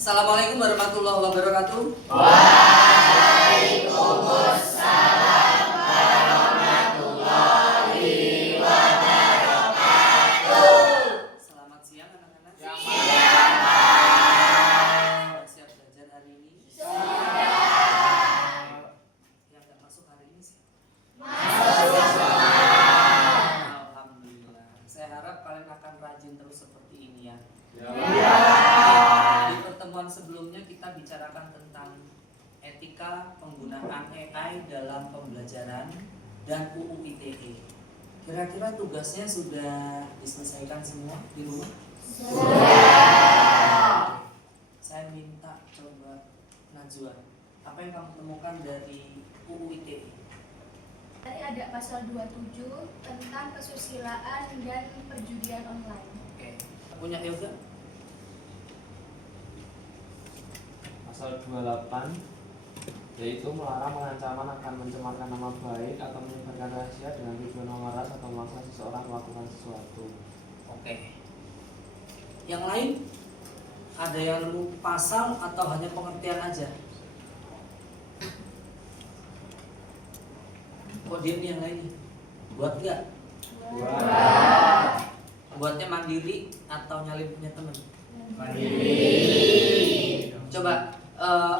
Assalamualaikum warahmatullahi wabarakatuh. Waalaikumsalam warahmatullahi wabarakatuh. Selamat siang anak-anak. Siang. Siap belajar hari ini? Sudah. Yang nggak masuk hari ini sih? Masuk semua. Alhamdulillah. Saya harap kalian akan rajin terus seperti ini ya. Ya. Di pertemuan sebelumnya kita bicarakan tentang etika penggunaan AI dalam pembelajaran dan UU ITE. Kira-kira tugasnya sudah diselesaikan semua di rumah? Sudah. Saya minta coba Najwa, apa yang kamu temukan dari UU ITE? Tadi ada pasal 27 tentang kesusilaan dan perjudian online. Oke, punya Yoga? Pasal 28 yaitu melarang pengancaman akan mencemarkan nama baik atau menyebarkan rahasia dengan tujuan memeras atau memaksa seseorang melakukan sesuatu. Oke. Yang lain? Ada yang nemu pasal atau hanya pengertian aja? Kok diam yang lainnya? Buat nggak? Buatnya mandiri atau nyalin punya teman? Mandiri. Coba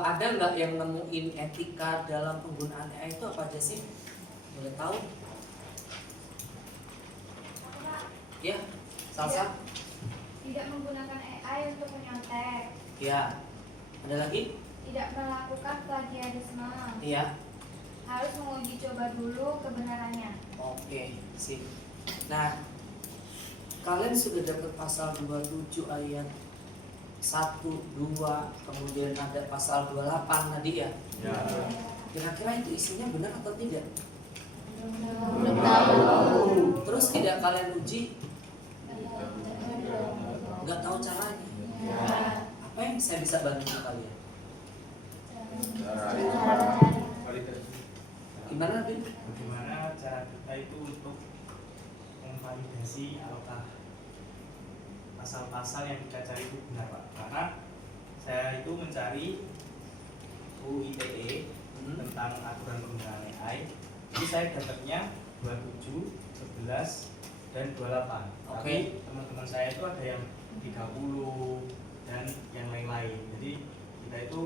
ada nggak yang nemuin etika dalam penggunaan AI itu apa aja sih? Boleh tahu? Ya, Salsa? Tidak menggunakan AI untuk menyontek. Ya. Ada lagi? Tidak melakukan plagiarisme. Iya. Harus menguji coba dulu kebenarannya. Oke, sip. Nah, kalian sudah dapat pasal 27 ayat 1, 2, kemudian ada pasal 28 tadi ya? Ya. Kira-kira itu isinya benar atau tidak? Belum tahu. Terus tidak kalian uji? Nggak tahu caranya? Apa yang saya bisa bantu kalian? Gimana, Bin? Bagaimana cara kita itu untuk memvalidasi apakah pasal-pasal yang kita cari itu benar, Pak? Karena saya itu mencari UU ITE tentang aturan penggunaan AI. Jadi saya dapatnya 27, 11, dan 28. Tapi teman-teman saya itu ada yang 30 dan yang lain-lain. Jadi kita itu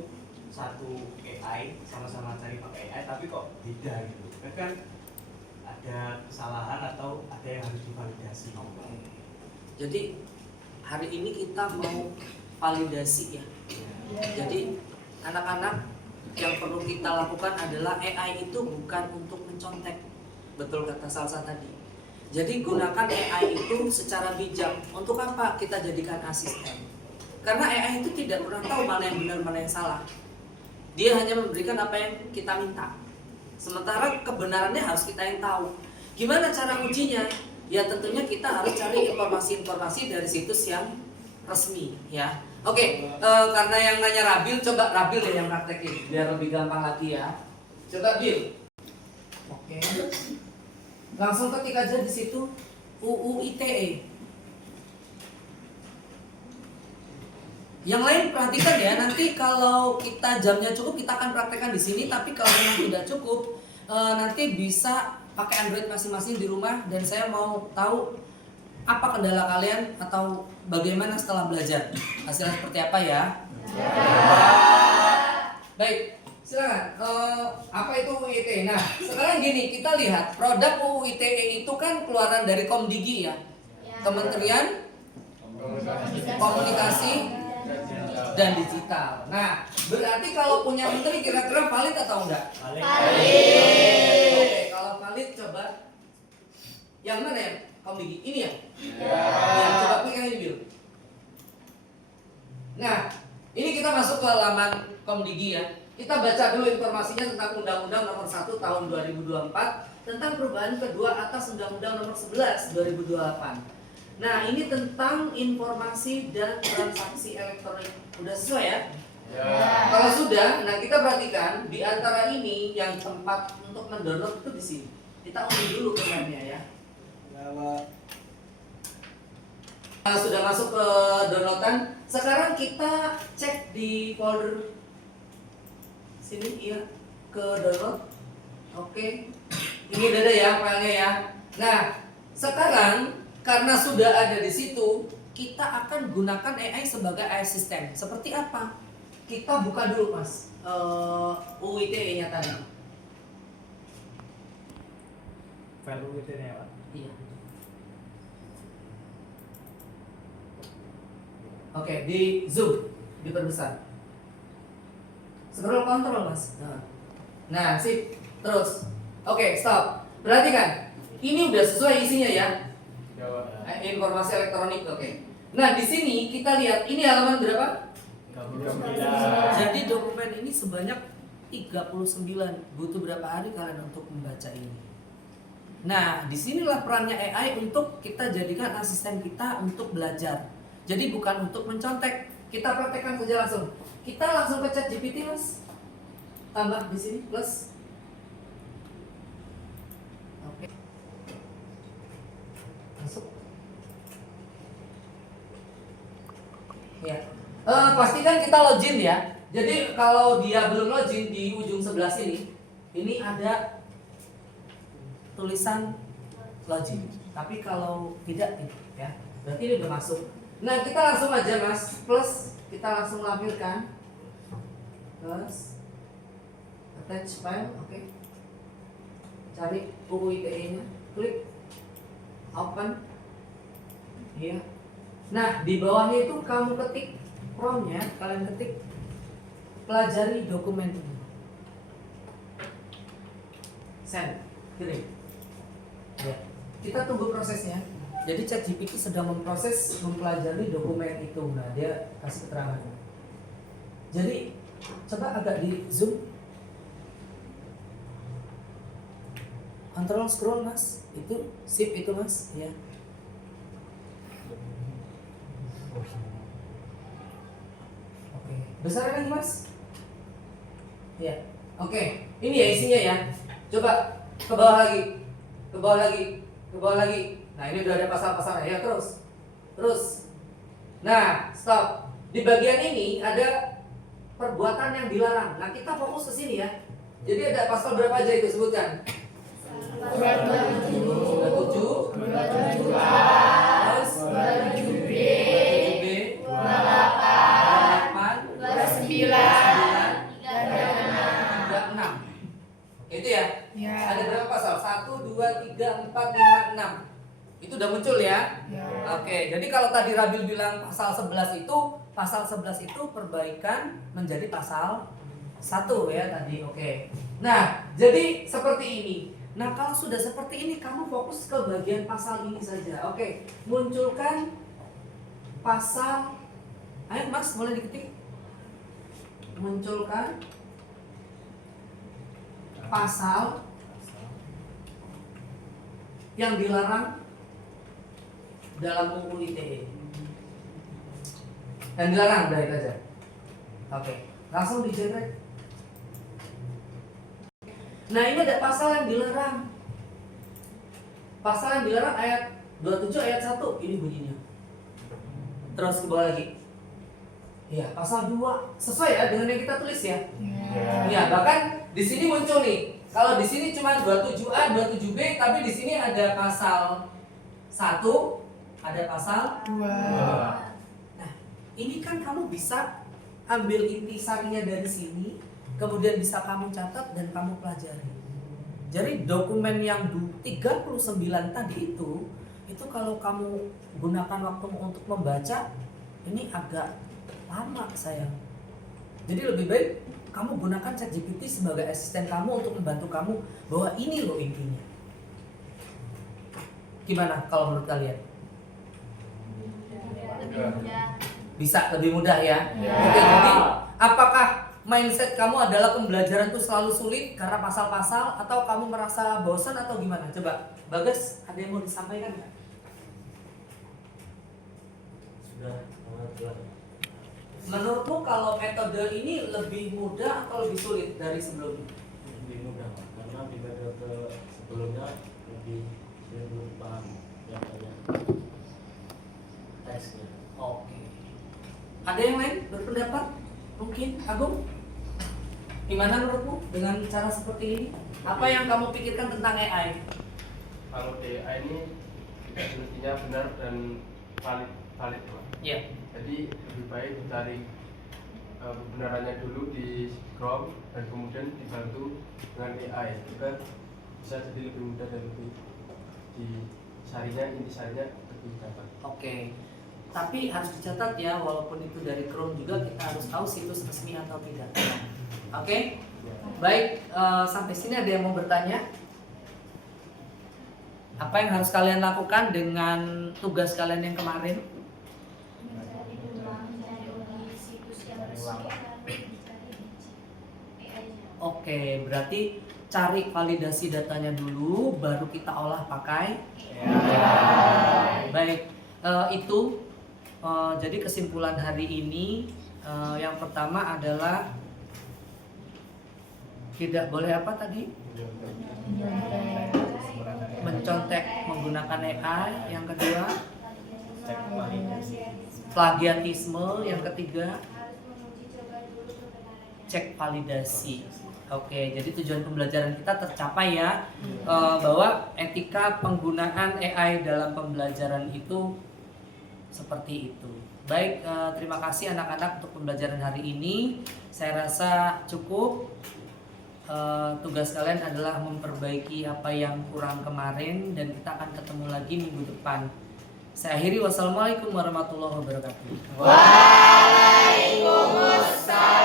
satu AI, sama-sama cari pakai AI, tapi kok beda gitu. Kan ada kesalahan atau ada yang harus divalidasi. Jadi hari ini kita mau validasi ya. Jadi anak-anak yang perlu kita lakukan adalah AI itu bukan untuk mencontek. Betul kata Salsa tadi. Jadi gunakan AI itu secara bijak. Untuk apa kita jadikan asisten? Karena AI itu tidak pernah tahu mana yang benar, mana yang salah. Dia hanya memberikan apa yang kita minta. Sementara kebenarannya harus kita yang tahu. Gimana cara ujinya? Ya tentunya kita harus cari informasi-informasi dari situs yang resmi ya. Oke, karena yang nanya Rabil, coba Rabil ya yang praktekin biar lebih gampang lagi ya. Coba Bil. Oke. Langsung ketik aja di situ UU ITE. Yang lain perhatikan ya, nanti kalau kita jamnya cukup kita akan praktekkan di sini, tapi kalau memang tidak cukup nanti bisa pakai Android masing-masing di rumah, dan saya mau tahu apa kendala kalian atau bagaimana setelah belajar. Hasilnya seperti apa ya? Baik, silakan. Apa itu UU ITE? Nah, sekarang gini, kita lihat produk UU ITE itu kan keluaran dari Komdigi ya, Kementerian Komunikasi dan Digital. Nah, berarti kalau punya menteri kira-kira valid atau enggak? Valid. Oke, kalau valid coba yang mana ya? Komdigi ini ya? Ya, coba klik yang ini Bil. Nah, ini kita masuk ke halaman Komdigi ya. Kita baca dulu informasinya tentang Undang-Undang Nomor 1 Tahun 2024 tentang perubahan kedua atas Undang-Undang Nomor 11 2028. Nah, ini tentang informasi dan transaksi elektronik. Udah sesuai ya? Kalau sudah, nah kita perhatikan di antara ini yang tempat untuk mendownload itu di sini. Kita undi dulu kerennya ya. Sudah masuk ke downloadan. Sekarang kita cek di folder sini ya, ke download. Oke. Ini udah ada ya filenya ya. Nah, sekarang karena sudah ada di situ, kita akan gunakan AI sebagai asisten. Seperti apa? Kita buka dulu Mas UITE-nya tadi. File UITE-nya ya, Pak. Iya. Oke, di zoom, diperbesar. Scroll kontrol Mas. Nah, sip. Terus. Oke, stop. Perhatikan. Ini udah sesuai isinya ya. Informasi elektronik. Oke. Nah, di sini kita lihat ini halaman berapa? 39. Jadi dokumen ini sebanyak 39. Butuh berapa hari kalian untuk membaca ini? Nah, disinilah perannya AI untuk kita jadikan asisten kita untuk belajar. Jadi bukan untuk mencontek. Kita praktekkan saja langsung. Kita langsung ke ChatGPT Mas. Tambah di sini plus. Oke. Masuk. Ya. Pastikan kita login ya. Jadi kalau dia belum login di ujung sebelah sini, ini ada tulisan login. Tapi kalau tidak ya, berarti ini udah masuk. Nah, kita langsung aja Mas, plus kita langsung lampirkan. Plus attach file, oke. Cari UITE-nya, klik open. Iya. Nah, di bawahnya itu kamu ketik prompt-nya, kalian ketik pelajari dokumen ini. Send, kirim. Ya. Kita tunggu prosesnya. Jadi ChatGPT sedang memproses, mempelajari dokumen itu. Nah, dia kasih keterangan. Jadi coba agak di zoom. Kontrol scroll Mas, itu sip itu Mas, ya. Oke, besar lagi Mas. Ya, oke. Ini ya isinya ya. Coba ke bawah lagi, ke bawah lagi, ke bawah lagi. Nah, ini udah ada pasal-pasalnya ya, terus. Nah, stop. Di bagian ini ada perbuatan yang dilarang. Nah, kita fokus ke sini ya. Jadi ada pasal berapa aja itu sebutkan? 27, 27, 27B, 28, 29, 36. Itu ya? Ya. Ada berapa pasal? 1, 2, 3, 4, 5, 6. Itu udah muncul ya? Ya. Oke, jadi kalau tadi Rabil bilang pasal 11 itu perbaikan menjadi pasal 1 ya tadi. Oke. Nah, jadi seperti ini. Nah, kalau sudah seperti ini kamu fokus ke bagian pasal ini saja. Oke, munculkan pasal. Ayo Mas, boleh diketik. Munculkan pasal yang dilarang dalam UU ITE. Dan dilarang, udah itu aja. Oke, langsung di-generate. Nah, ini ada pasal yang dilarang. Pasal yang dilarang ayat 27 ayat 1 ini bunyinya. Terus ke bawah lagi. Iya, pasal 2 sesuai ya dengan yang kita tulis ya. Ya, bahkan di sini muncul nih. Kalau di sini cuma 27A, 27B, tapi di sini ada pasal 1, ada pasal 2. Nah, ini kan kamu bisa ambil intisarinya dari sini, kemudian bisa kamu catat dan kamu pelajari. Jadi dokumen yang 39 tadi itu kalau kamu gunakan waktumu untuk membaca, ini agak lama sayang. Jadi lebih baik kamu gunakan ChatGPT sebagai asisten kamu untuk membantu kamu bahwa ini loh intinya. Gimana kalau menurut kalian? Lebih mudah. Bisa lebih mudah ya? Oke, jadi apakah mindset kamu adalah pembelajaran itu selalu sulit karena pasal-pasal, atau kamu merasa bosan atau gimana? Coba Bagas, ada yang mau disampaikan nggak? Sudah, jelas. Menurutmu kalau metode ini lebih mudah atau lebih sulit dari sebelumnya? Lebih mudah Pak, karena di metode sebelumnya lebih belum paham ya. teksnya. Oke. Ada yang lain berpendapat? Mungkin Agung? Gimana menurutmu dengan cara seperti ini? Apa yang kamu pikirkan tentang AI? Kalau di AI ini tidak semestinya benar dan valid Pak. Iya. Jadi lebih baik mencari kebenarannya dulu di Chrome dan kemudian dibantu dengan AI, juga bisa jadi lebih mudah dan lebih intisarinya lebih dapat. Oke. Tapi harus dicatat ya, walaupun itu dari Chrome juga kita harus tahu situs resmi atau tidak. Oke. Baik, sampai sini ada yang mau bertanya? Apa yang harus kalian lakukan dengan tugas kalian yang kemarin? Mencari ulang, mencari di situs yang resmi atau mencari di AI-nya. Oke, berarti cari validasi datanya dulu, baru kita olah pakai. Baik, itu jadi kesimpulan hari ini yang pertama adalah tidak boleh apa tadi? Mencontek menggunakan AI. Yang kedua, Cek validasi. plagiatisme. Yang ketiga, Harus menguji coba dulu kebenarannya. cek validasi. Oke, jadi tujuan pembelajaran kita tercapai ya, bahwa etika penggunaan AI dalam pembelajaran itu seperti itu. Baik, terima kasih anak-anak untuk pembelajaran hari ini. Saya rasa cukup. Tugas kalian adalah memperbaiki apa yang kurang kemarin dan kita akan ketemu lagi minggu depan. Saya akhiri, wassalamualaikum warahmatullahi wabarakatuh. Waalaikumsalam.